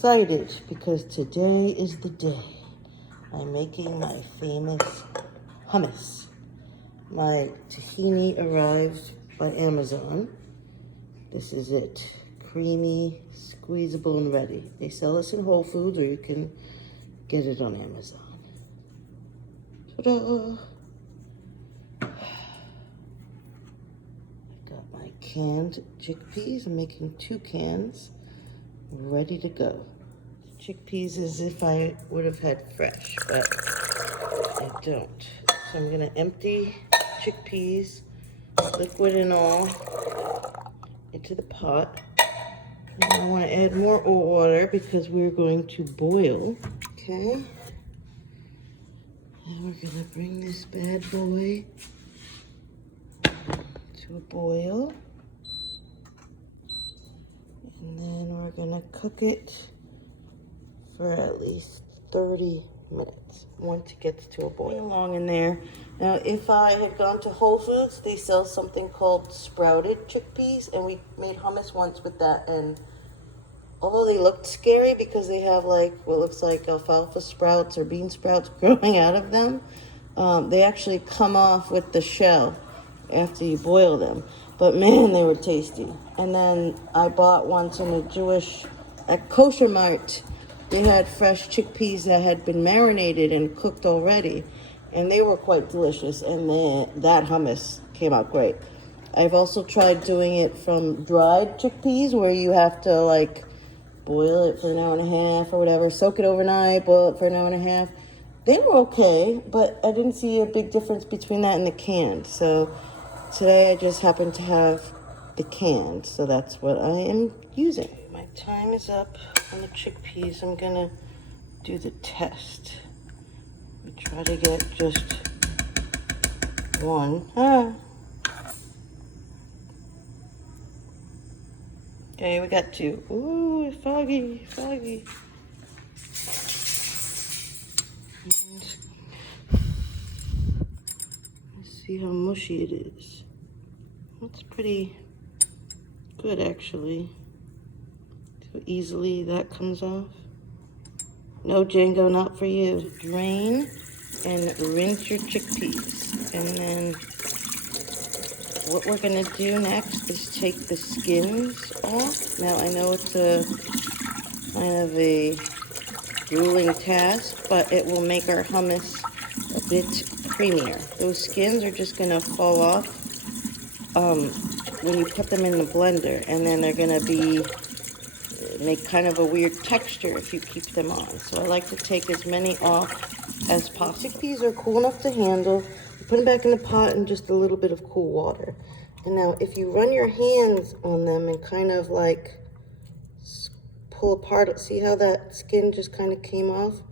excited because today is the day I'm making my famous hummus. My tahini arrived by Amazon. This is it. Creamy, squeezable, and ready. They sell this in Whole Foods, or you can get it on Amazon. Ta-da! Got my canned chickpeas. I'm making 2 cans, ready to go. Chickpeas as if I would have had fresh, but I don't. So I'm gonna empty chickpeas, liquid and all, into the pot. And I want to add more water because we're going to boil. Okay. And we're gonna bring this bad boy to a boil. And then we're gonna cook it for at least 30 minutes once it gets to a boil. Along in there. Now, if I had gone to Whole Foods, they sell something called sprouted chickpeas, and we made hummus once with that. And although they looked scary because they have like what looks like alfalfa sprouts or bean sprouts growing out of them, they actually come off with the shell after you boil them. But man, they were tasty. And then I bought once at Kosher Mart. They had fresh chickpeas that had been marinated and cooked already, and they were quite delicious, and that hummus came out great. I've also tried doing it from dried chickpeas, where you have to like boil it for an hour and a half or whatever, soak it overnight, boil it for an hour and a half. They were okay, but I didn't see a big difference between that and the canned. So today I just happened to have the canned, so that's what I am using. My time is up on the chickpeas. I'm gonna do the test. We try to get just one. Okay, we got 2. Ooh, foggy. And let's see how mushy it is. That's pretty good, actually. So easily that comes off. No, Django, not for you. Drain and rinse your chickpeas. And then what we're gonna do next is take the skins off. Now, I know it's a kind of a grueling task, but it will make our hummus a bit creamier. Those skins are just gonna fall off when you put them in the blender, and then they're gonna make kind of a weird texture if you keep them on. So I like to take as many off as possible. Chickpeas are cool enough to handle. You put them back in the pot in just a little bit of cool water. And now if you run your hands on them and kind of like pull apart, see how that skin just kind of came off?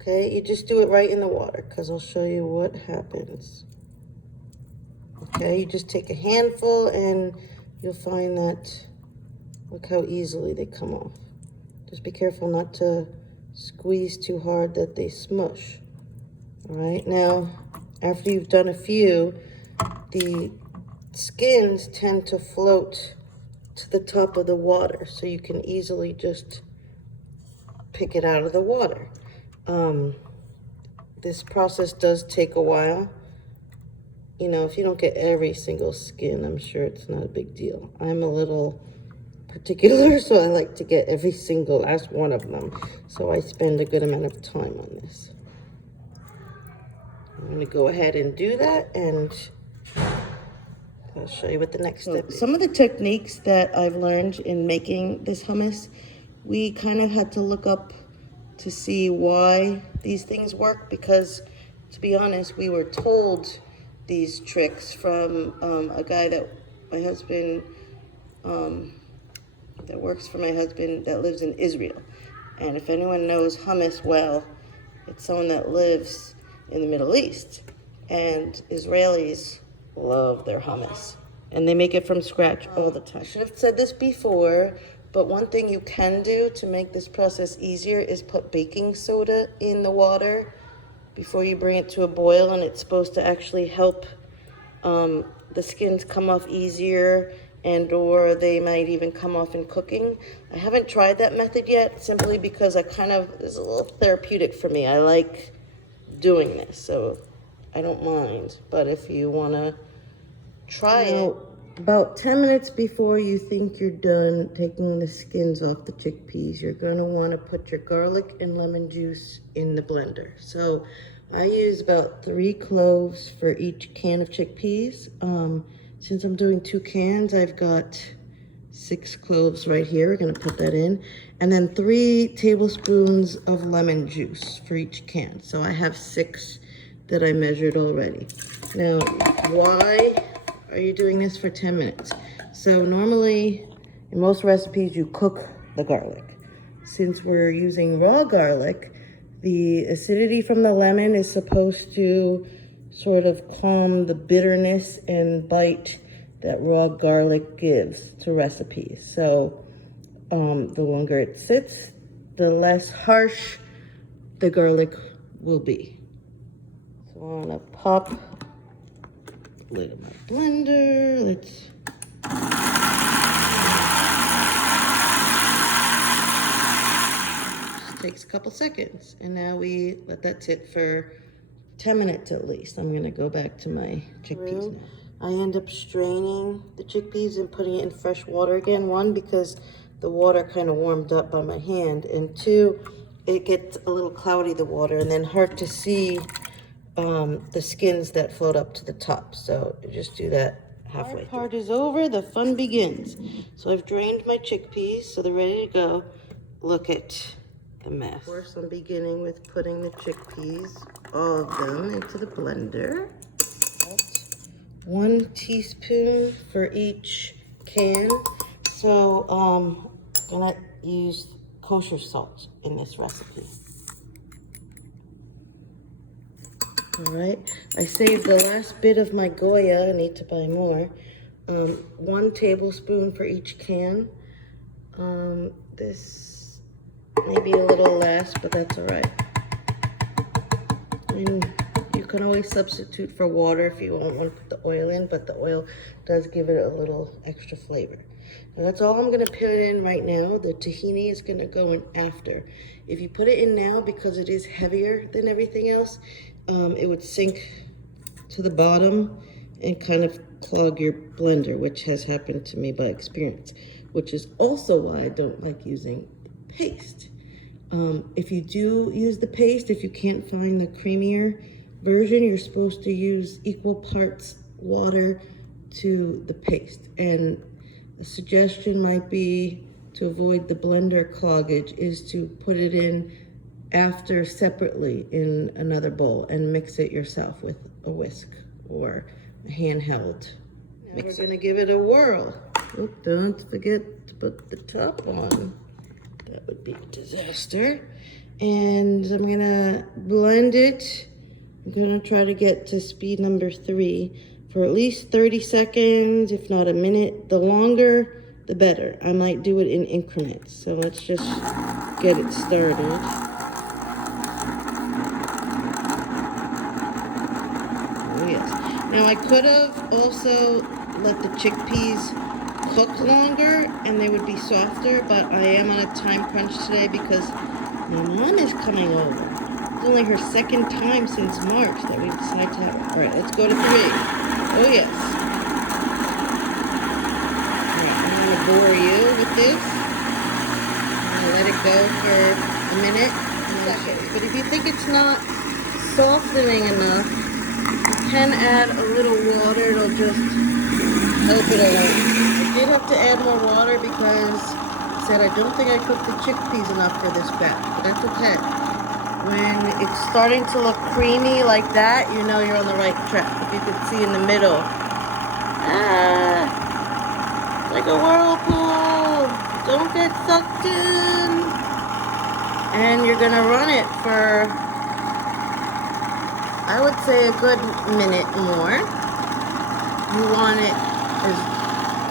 Okay, you just do it right in the water because I'll show you what happens. Okay, you just take a handful and you'll find that, look how easily they come off. Just be careful not to squeeze too hard that they smush. All right, now, after you've done a few, the skins tend to float to the top of the water, so you can easily just pick it out of the water. This process does take a while. You know, if you don't get every single skin, I'm sure it's not a big deal. I'm a little particular, so I like to get every single last one of them. So I spend a good amount of time on this. I'm gonna go ahead and do that, and I'll show you what the next step is. Some of the techniques that I've learned in making this hummus, we kind of had to look up to see why these things work, because to be honest, we were told these tricks from a guy that my husband, that works for my husband, that lives in Israel. And if anyone knows hummus well, it's someone that lives in the Middle East. And Israelis love their hummus. And they make it from scratch all the time. I should have said this before, but one thing you can do to make this process easier is put baking soda in the water before you bring it to a boil, and it's supposed to actually help the skins come off easier and or they might even come off in cooking. I haven't tried that method yet, simply because it's a little therapeutic for me. I like doing this, so I don't mind. But if you want to try it, about 10 minutes before you think you're done taking the skins off the chickpeas, you're going to want to put your garlic and lemon juice in the blender. So I use about 3 cloves for each can of chickpeas. Since I'm doing 2 cans, I've got 6 cloves right here. We're going to put that in. And then 3 tablespoons of lemon juice for each can. So I have 6 that I measured already. Now, why are you doing this for 10 minutes? So normally, in most recipes, you cook the garlic. Since we're using raw garlic, the acidity from the lemon is supposed to sort of calm the bitterness and bite that raw garlic gives to recipes. So the longer it sits, the less harsh the garlic will be. So I'm gonna pop the lid of my blender. Just takes a couple seconds. And now we let that sit for 10 minutes at least. I'm gonna go back to my chickpeas now. I end up straining the chickpeas and putting it in fresh water again. 1, because the water kind of warmed up by my hand, and 2, it gets a little cloudy, the water, and then hard to see the skins that float up to the top. So just do that halfway. The part is over, the fun begins. So I've drained my chickpeas, so they're ready to go. Look at the mess. Of course, I'm beginning with putting the chickpeas, all of them, into the blender. 1 teaspoon for each can. So I'm gonna use kosher salt in this recipe. All right, I saved the last bit of my Goya. I need to buy more. 1 tablespoon for each can. This may be a little less, but that's all right. And you can always substitute for water if you don't want to put the oil in, but the oil does give it a little extra flavor. Now that's all I'm gonna put in right now. The tahini is gonna go in after. If you put it in now, because it is heavier than everything else, it would sink to the bottom and kind of clog your blender, which has happened to me by experience, which is also why I don't like using paste. If you do use the paste, if you can't find the creamier version, you're supposed to use equal parts water to the paste. And a suggestion might be, to avoid the blender cloggage, is to put it in after separately in another bowl and mix it yourself with a whisk or a handheld mixer. We're gonna give it a whirl. Oh, don't forget to put the top on. That would be a disaster. And I'm gonna blend it. I'm gonna try to get to speed number 3 for at least 30 seconds, if not a minute. The longer, the better. I might do it in increments. So let's just get it started. Oh yes. Now I could have also let the chickpeas cook longer and they would be softer, but I am on a time crunch today because my mom is coming over. It's only her 2nd time since March that we decided to have it. All right, let's go to 3. Oh yes. All right, I'm gonna bore you with this. I'm gonna let it go for a minute and seconds. But if you think it's not softening enough, you can add a little water. It'll just help it along. I did have to add more water because I said I don't think I cooked the chickpeas enough for this batch, but that's okay. When it's starting to look creamy like that, you know you're on the right track. If you can see in the middle, it's like a whirlpool. Don't get sucked in. And you're gonna run it for, I would say, a good minute more. You want it as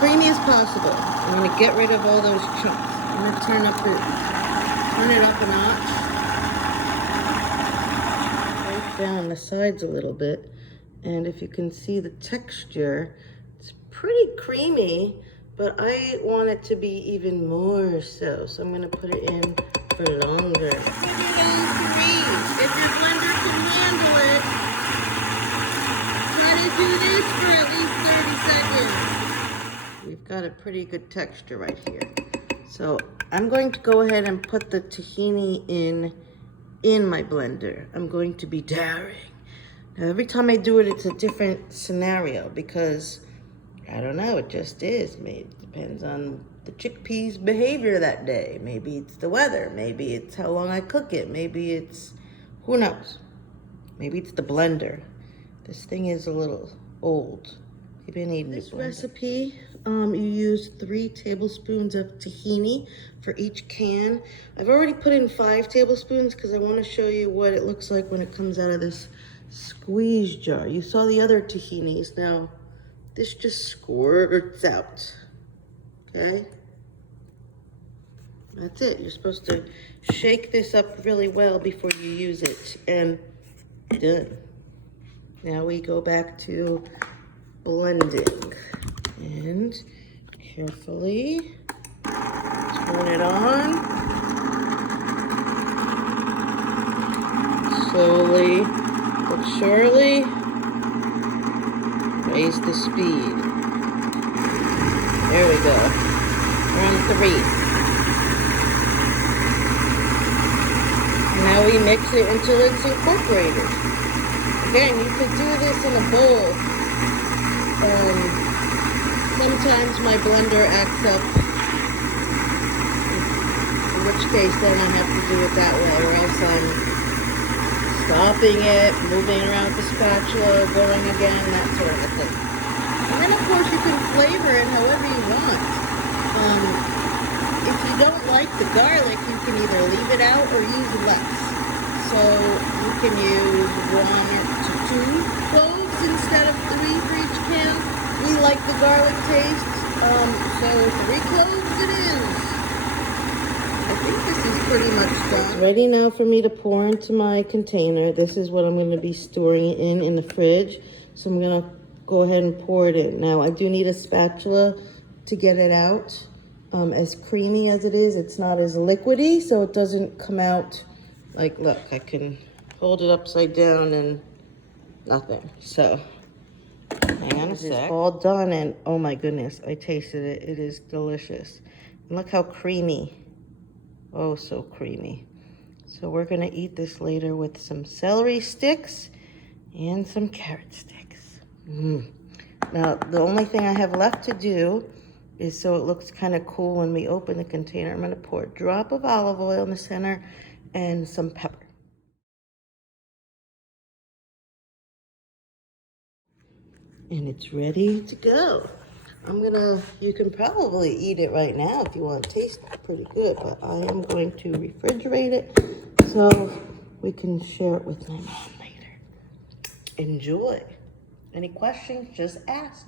creamy as possible. I'm gonna get rid of all those chunks. I'm gonna turn it up a notch. Down the sides a little bit, and if you can see the texture, it's pretty creamy, but I want it to be even more so. So I'm gonna put it in for longer. Put it in 3. If your blender can handle it, try to do this for at least 30 seconds. We've got a pretty good texture right here. So I'm going to go ahead and put the tahini in my blender. I'm going to be daring. Now every time I do it, it's a different scenario because I don't know, it just is. Maybe it depends on the chickpeas' behavior that day. Maybe it's the weather. Maybe it's how long I cook it. Maybe it's, who knows? Maybe it's the blender. This thing is a little old. Maybe I need a new blender. This recipe, you use 3 tablespoons of tahini for each can. I've already put in 5 tablespoons because I want to show you what it looks like when it comes out of this squeeze jar. You saw the other tahinis. Now, this just squirts out, okay? That's it. You're supposed to shake this up really well before you use it, and done. Now we go back to blending, and carefully turn it on. Slowly but surely raise the speed. There we go. We're on 3. Now we mix it until it's incorporated. Again, you could do this in a bowl. Sometimes my blender acts up, in which case then I have to do it that way, or else I'm stopping it, moving around with the spatula, going again, that sort of a thing. And then of course you can flavor it however you want. If you don't like the garlic, you can either leave it out or use less. So you can use 1 to 2 cloves instead of 3 for each can. We like the garlic taste, so 3 cloves it is. I think this is pretty much done. It's ready now for me to pour into my container. This is what I'm going to be storing it in the fridge. So I'm going to go ahead and pour it in. Now I do need a spatula to get it out. As creamy as it is, it's not as liquidy, so it doesn't come out like, look, I can hold it upside down and nothing. So hang on a sec. It's all done, and oh my goodness, I tasted it. It is delicious. And look how creamy. Oh, so creamy. So we're gonna eat this later with some celery sticks and some carrot sticks. Now, the only thing I have left to do is, so it looks kind of cool when we open the container, I'm gonna pour a drop of olive oil in the center and some pepper. And it's ready to go. You can probably eat it right now if you want to taste it pretty good, but I am going to refrigerate it so we can share it with my mom later. Enjoy. Any questions, just ask.